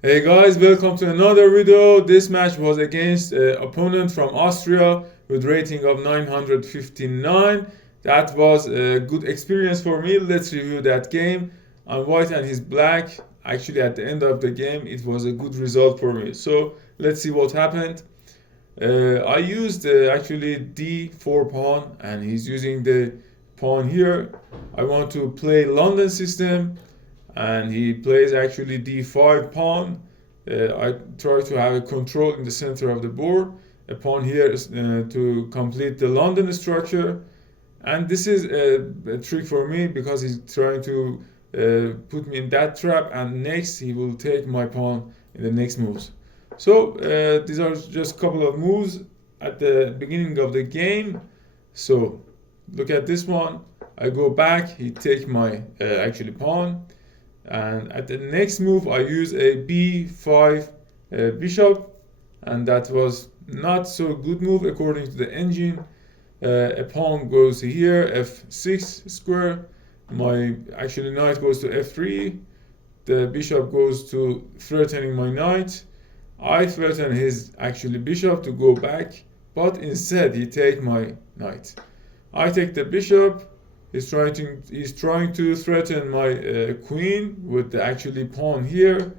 Hey guys, welcome to another video. This match was against an opponent from Austria with rating of 959. That was a good experience for me. Let's review that game. I'm white and he's black. Actually, at the end of the game, it was a good result for me. So let's see what happened. I used actually d4 pawn and he's using the pawn here. I want to play London system and he plays actually d5 pawn. I try to have a control in the center of the board. A pawn here is to complete the London structure, and this is a trick for me because he's trying to put me in that trap, and next he will take my pawn in the next moves. So these are just a couple of moves at the beginning of the game. So look at this one. I go back, he take my actually pawn, and at the next move I use a b5 bishop, and that was not so good move according to the engine. A pawn goes here, f6 square, my actually knight goes to f3, the bishop goes to threatening my knight. I threaten his actually bishop to go back, but instead he take my knight. I take the bishop. He's trying to threaten my queen with the actually pawn here.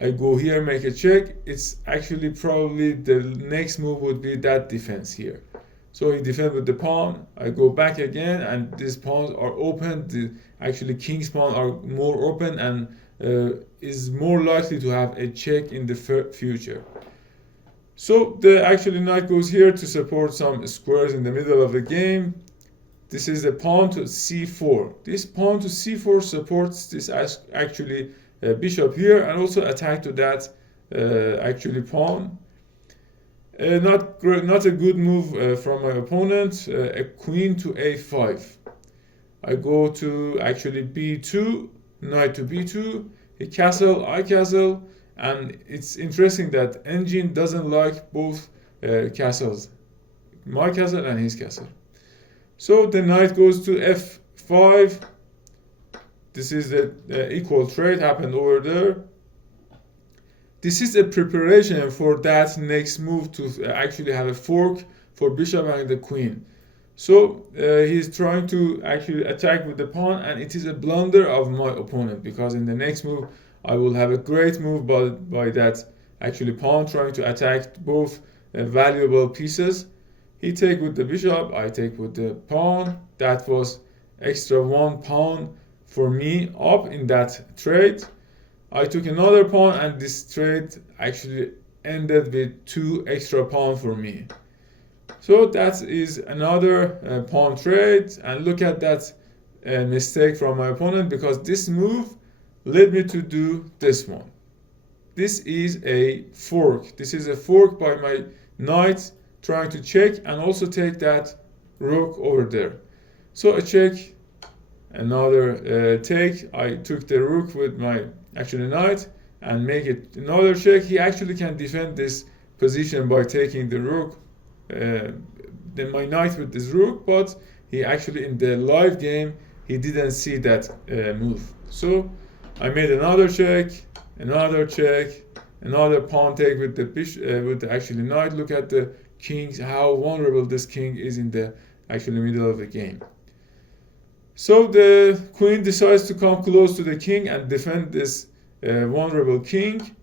I go here, make a check. It's actually probably the next move would be that defense here. So he defends with the pawn. I go back again, and these pawns are open. The actually king's pawn are more open and is more likely to have a check in the future. So the actually knight goes here to support some squares in the middle of the game. This is a pawn to c4. This pawn to c4 supports this actually bishop here, and also attack to that actually pawn. Not a good move from my opponent. A queen to a5. I go to actually b2, knight to b2. He castle, I castle, and it's interesting that engine doesn't like both castles, my castle and his castle. So the knight goes to f5. This is the equal trade happened over there. This is a preparation for that next move to actually have a fork for bishop and the queen. So he's trying to actually attack with the pawn, and it is a blunder of my opponent, because in the next move I will have a great move by that actually pawn trying to attack both valuable pieces. He take with the bishop, I take with the pawn. That was extra 1 pawn for me up in that trade. I took another pawn, and this trade actually ended with 2 extra pawn for me. So that is another pawn trade, and look at that mistake from my opponent, because this move led me to do this one. This is a fork. This is a fork by my knight trying to check and also take that rook over there. So a check, another take. I took the rook with my actually knight and make it another check. He actually can defend this position by taking the rook, then my knight with this rook, but he actually in the live game he didn't see that move. So I made another check, another pawn take with the with the actually knight. Look at the kings, how vulnerable this king is in the actually middle of the game. So the queen decides to come close to the king and defend this vulnerable king.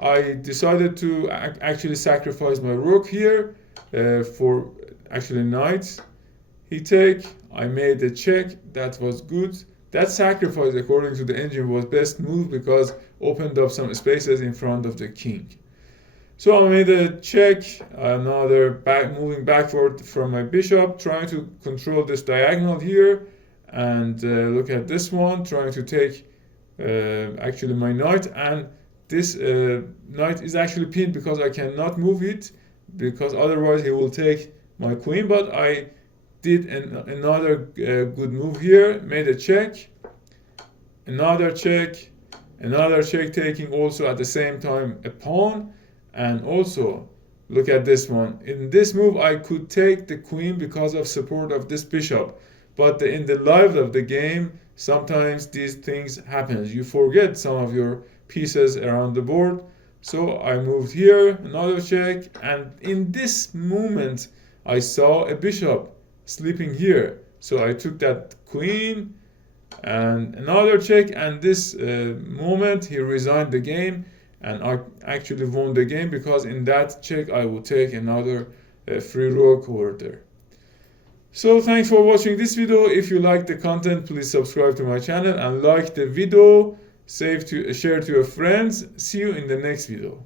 I decided to actually sacrifice my rook here for actually knight. He take, I made a check, that was good. That sacrifice according to the engine was best move because opened up some spaces in front of the king. So I made a check, another moving backward from my bishop, trying to control this diagonal here, and look at this one, trying to take actually my knight, and this knight is actually pinned because I cannot move it, because otherwise he will take my queen. But I did another good move here, made a check, another check, taking also at the same time a pawn. And also look at this one. In this move I could take the queen because of support of this bishop, but in the life of the game sometimes these things happen. You forget some of your pieces around the board. So I moved here, another check, and in this moment I saw a bishop sleeping here. So I took that queen and another check, and this moment he resigned the game, and I actually won the game because in that check I would take another free rook over there. So thanks for watching this video. If you like the content, please subscribe to my channel and like the video. Share to your friends. See you in the next video.